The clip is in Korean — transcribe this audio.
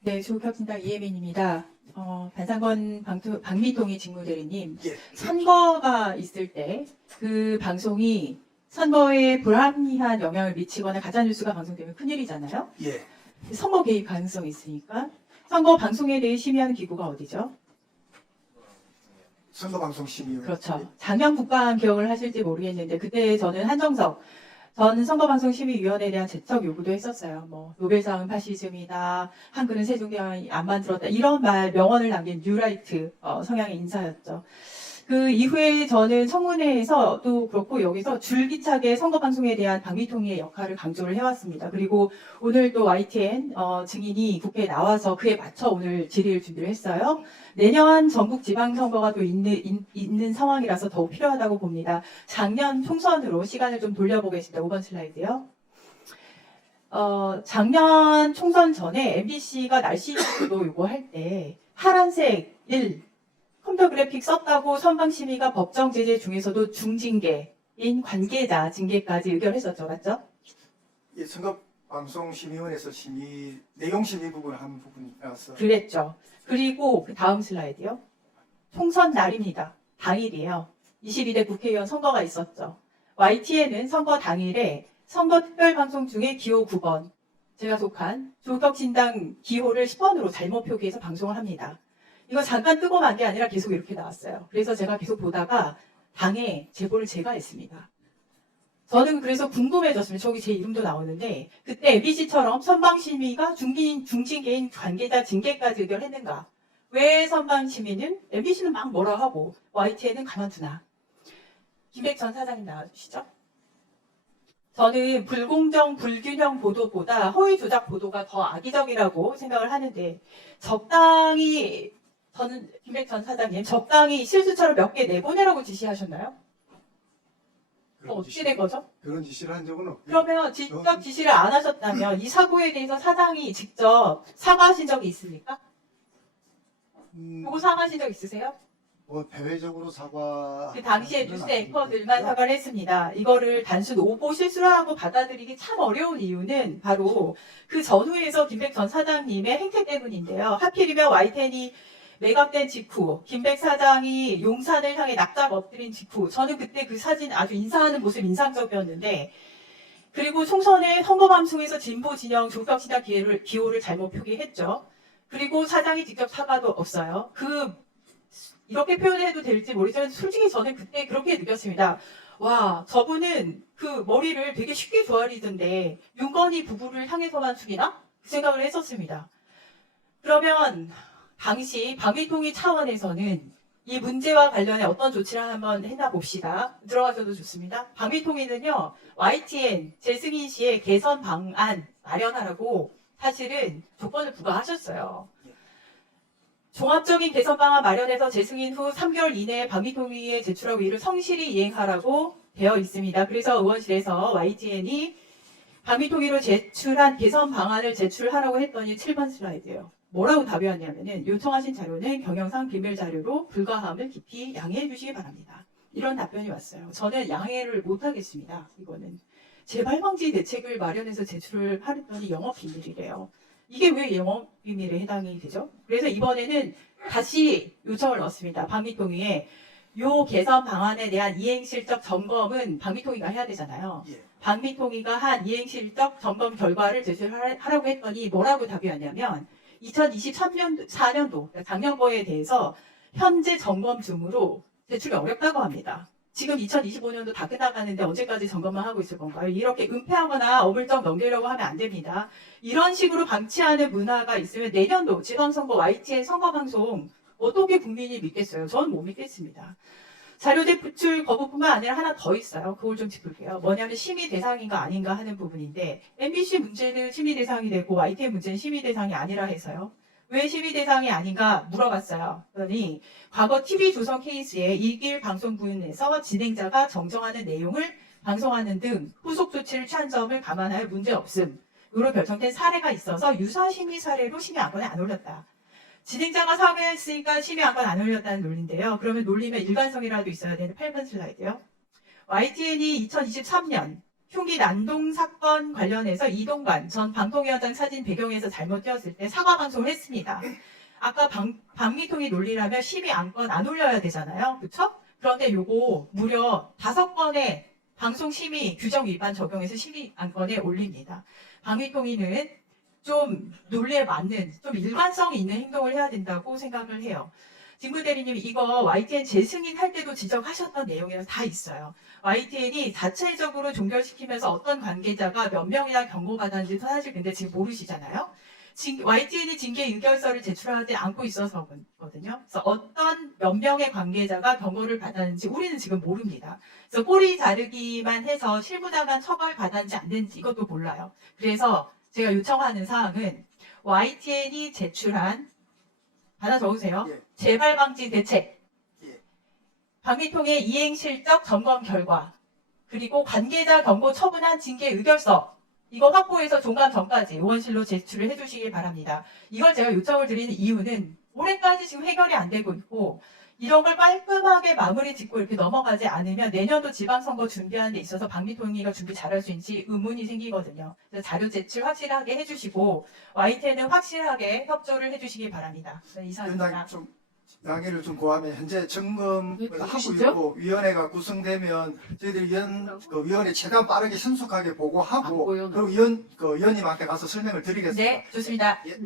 네, 조국혁신당 이혜민입니다. 반상건 박미통이 직무대리님, 예. 선거가 있을 때 그 방송이 선거에 불합리한 영향을 미치거나 가짜뉴스가 방송되면 큰일이잖아요. 예. 선거 개입 가능성이 있으니까. 선거 방송에 대해 심의하는 기구가 어디죠? 선거방송심의위원회. 그렇죠. 작년 국감 기억을 하실지 모르겠는데 그때 저는 한정석 전 선거방송심의위원회에 대한 제척 요구도 했었어요. 뭐 노벨상은 파시즘이다, 한글은 세종대왕이 안 만들었다 이런 명언을 남긴 뉴라이트 성향의 인사였죠. 그 이후에 저는 청문회에서도 그렇고 여기서 줄기차게 선거방송에 대한 방위통위의 역할을 강조를 해왔습니다. 그리고 오늘 또 YTN 증인이 국회에 나와서 그에 맞춰 오늘 질의를 준비를 했어요. 내년 전국 지방선거가 또 있는 상황이라서 더욱 필요하다고 봅니다. 작년 총선으로 시간을 좀 돌려보겠습니다. 5번 슬라이드요. 작년 총선 전에 MBC가 날씨 보도 요구할 때 파란색 1 컴퓨터 그래픽 썼다고 선방심의가 법정 제재 중에서도 중징계인 관계자 징계까지 의결했었죠. 맞죠? 예, 선거방송심의위원회에서 내용 심의 부분을 한 부분이라서. 그랬죠. 그리고 그 다음 슬라이드요. 총선 날입니다. 당일이에요. 22대 국회의원 선거가 있었죠. YTN은 선거 당일에 선거 특별방송 중에 기호 9번, 제가 속한 조국혁신당 기호를 10번으로 잘못 표기해서 방송을 합니다. 이거 잠깐 뜨고 만 게 아니라 계속 이렇게 나왔어요. 그래서 제가 계속 보다가 당에 제보를 제가 했습니다. 저는 그래서 궁금해졌습니다. 저기 제 이름도 나오는데 그때 MBC처럼 선방심의가 중징계인 관계자 징계까지 의결했는가? 왜 선방심의는 MBC는 막 뭐라 하고 YTN은 가만두나? 김백 전 사장님 나와주시죠. 저는 불공정, 불균형 보도보다 허위 조작 보도가 더 악의적이라고 생각을 하는데 적당히 저는 김백 전 사장님 적당히 실수처럼 몇 개 내보내라고 지시하셨나요? 어떻게 된 거죠? 그런 지시를 한 적은 없고요. 그러면 직접 지시를 안 하셨다면 이 사고에 대해서 사장이 직접 사과하신 적이 있습니까? 보고 사과하신 적 있으세요? 뭐 대외적으로 사과. 그 당시에 뉴스 앵커들만 사과를 했습니다. 이거를 단순 오보 실수라고 받아들이기 참 어려운 이유는 바로 그 전후에서 김백 전 사장님의 행태 때문인데요. 하필이면 YTN이 매각된 직후, 김백 사장이 용산을 향해 납작 엎드린 직후, 저는 그때 그 사진 아주 인사하는 모습 인상적이었는데, 그리고 총선에 선거방송에서 진보 진영 조국혁신당 기호를 잘못 표기했죠. 그리고 사장이 직접 사과도 없어요. 이렇게 표현해도 될지 모르지만 솔직히 저는 그때 그렇게 느꼈습니다. 와, 저분은 그 머리를 되게 쉽게 조아리던데 윤건희 부부를 향해서만 숙이나? 그 생각을 했었습니다. 그러면 당시 방위통위 차원에서는 이 문제와 관련해 어떤 조치를 한번 했나 봅시다. 들어가셔도 좋습니다. 방위통위는요, YTN 재승인 씨의 개선 방안 마련하라고 사실은 조건을 부과하셨어요. 종합적인 개선 방안 마련해서 재승인 후 3개월 이내에 방위통위에 제출하고 이를 성실히 이행하라고 되어 있습니다. 그래서 의원실에서 YTN이 방위통위로 제출한 개선 방안을 제출하라고 했더니 7번 슬라이드예요. 뭐라고 답이 왔냐면은 요청하신 자료는 경영상 비밀 자료로 불가함을 깊이 양해해 주시기 바랍니다. 이런 답변이 왔어요. 저는 양해를 못 하겠습니다. 이거는 재발방지 대책을 마련해서 제출을 하랬더니 영업 비밀이래요. 이게 왜 영업 비밀에 해당이 되죠? 그래서 이번에는 다시 요청을 넣었습니다. 방위통위에 요 개선 방안에 대한 이행실적 점검은 방위통위가 해야 되잖아요. 예. 방위통위가 한 이행실적 점검 결과를 제출하라고 했더니 뭐라고 답이 왔냐면 2023년도, 작년도에 대해서 현재 점검 중으로 제출이 어렵다고 합니다. 지금 2025년도 다 끝나가는데 언제까지 점검만 하고 있을 건가요? 이렇게 은폐하거나 어물쩍 넘기려고 하면 안 됩니다. 이런 식으로 방치하는 문화가 있으면 내년도 지방선거 YTN 선거방송 어떻게 국민이 믿겠어요? 저는 못 믿겠습니다. 자료 제출 거부뿐만 아니라 하나 더 있어요. 그걸 좀 짚을게요. 뭐냐면 심의 대상인가 아닌가 하는 부분인데 MBC 문제는 심의 대상이 되고 YTN 문제는 심의 대상이 아니라 해서요. 왜 심의 대상이 아닌가 물어봤어요. 그러니 과거 TV조선 케이스에 이길 방송부에서 진행자가 정정하는 내용을 방송하는 등 후속 조치를 취한 점을 감안하여 문제없음으로 결정된 사례가 있어서 유사심의 사례로 심의 안건에 안 올렸다. 진행자가 사과했으니까 심의 안건 안 올렸다는 논리인데요. 그러면 논리면 일관성이라도 있어야 되는 8번 슬라이드요. YTN이 2023년 흉기 난동 사건 관련해서 이동관 전 방통위원장 사진 배경에서 잘못 띄었을 때 사과 방송을 했습니다. 아까 방미통이 논리라면 심의 안건 안 올려야 되잖아요. 그렇죠? 그런데 요거 무려 5건의 방송 심의 규정 위반 적용해서 심의 안건에 올립니다. 방미통위는 좀 논리에 맞는 좀 일관성이 있는 행동을 해야 된다고 생각을 해요. 진구 대리님이 이거 YTN 재승인할 때도 지적하셨던 내용이랑 다 있어요. YTN이 자체적으로 종결시키면서 어떤 관계자가 몇 명이나 경고받았는지 사실 근데 지금 모르시잖아요. YTN이 징계 의결서를 제출하지 않고 있어서거든요. 그래서 어떤 몇 명의 관계자가 경고를 받았는지 우리는 지금 모릅니다. 그래서 꼬리 자르기만 해서 실무자만 처벌받았는지 안 됐는지 이것도 몰라요. 그래서 제가 요청하는 사항은 YTN이 제출한 하나 적으세요. 예. 재발 방지 대책, 예. 방미통의 이행 실적 점검 결과, 그리고 관계자 경고 처분한 징계 의결서 이거 확보해서 종감 전까지 의원실로 제출을 해주시기 바랍니다. 이걸 제가 요청을 드리는 이유는 올해까지 지금 해결이 안 되고 있고 이런 걸 깔끔하게 마무리 짓고 이렇게 넘어가지 않으면 내년도 지방선거 준비하는 데 있어서 방미통위가 준비 잘할 수 있는지 의문이 생기거든요. 그래서 자료 제출 확실하게 해주시고 YTN은 확실하게 협조를 해주시기 바랍니다. 네, 이상입니다. 위원장 좀 양해를 좀 구하면 현재 점검을 네, 하고 누구시죠? 있고 위원회가 구성되면 저희들이 위원회 최대한 빠르게 신속하게 보고하고 안 보여요. 그리고 위원님한테 가서 설명을 드리겠습니다. 네, 좋습니다. 예.